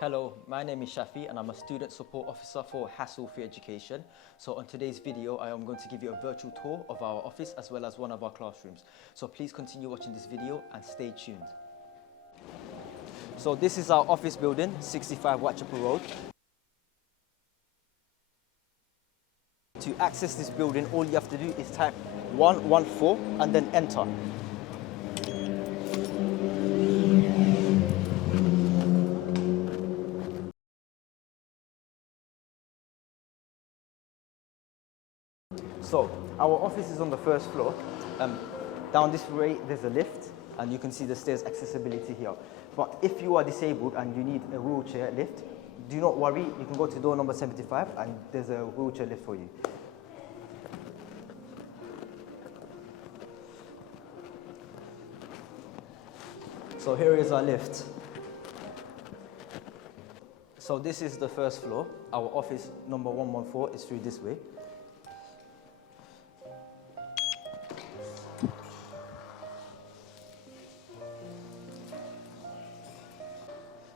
Hello, my name is Shafi and I'm a Student Support Officer for Hassle-Free Education. So on today's video, I am going to give you a virtual tour of our office as well as one of our classrooms. So please continue watching this video and stay tuned. So this is our office building, 65 Whitechapel Road. To access this building, all you have to do is type 114 and then enter. So our office is on the first floor. Down this way there's a lift and you can see the stairs accessibility here. But if you are disabled and you need a wheelchair lift, do not worry, you can go to door number 75 and there's a wheelchair lift for you. So here is our lift. So this is the first floor. Our office number 114 is through this way.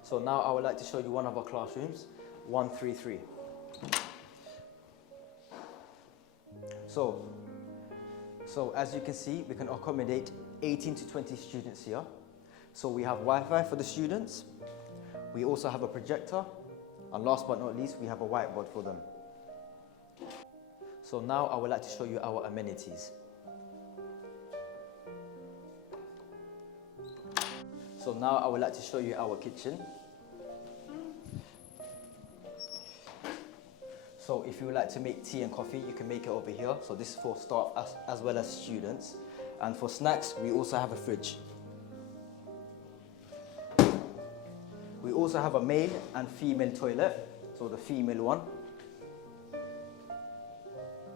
So now I would like to show you one of our classrooms, 133. So as you can see, we can accommodate 18 to 20 students here. So we have Wi-Fi for the students. We also have a projector. And last but not least, we have a whiteboard for them. So now I would like to show you our amenities. So now I would like to show you our kitchen. So if you would like to make tea and coffee, you can make it over here. So this is for staff as well as students. And for snacks, we also have a fridge. We also have a male and female toilet. So the female one.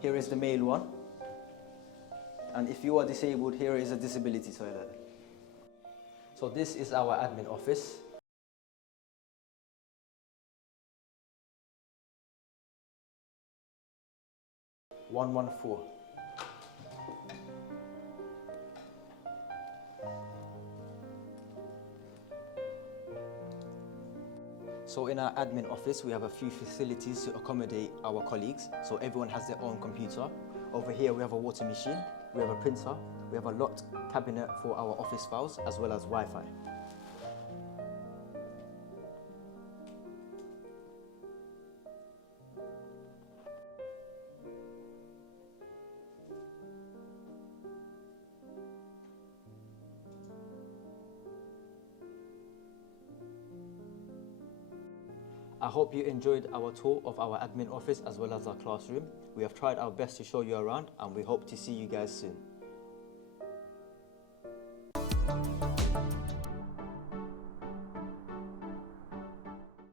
Here is the male one. And if you are disabled, here is a disability toilet. So this is our admin office. (114). So in our admin office, we have a few facilities to accommodate our colleagues. So everyone has their own computer. Over here, we have a water machine, we have a printer, we have a locked cabinet for our office files, as well as Wi-Fi. I hope you enjoyed our tour of our admin office as well as our classroom. We have tried our best to show you around and we hope to see you guys soon.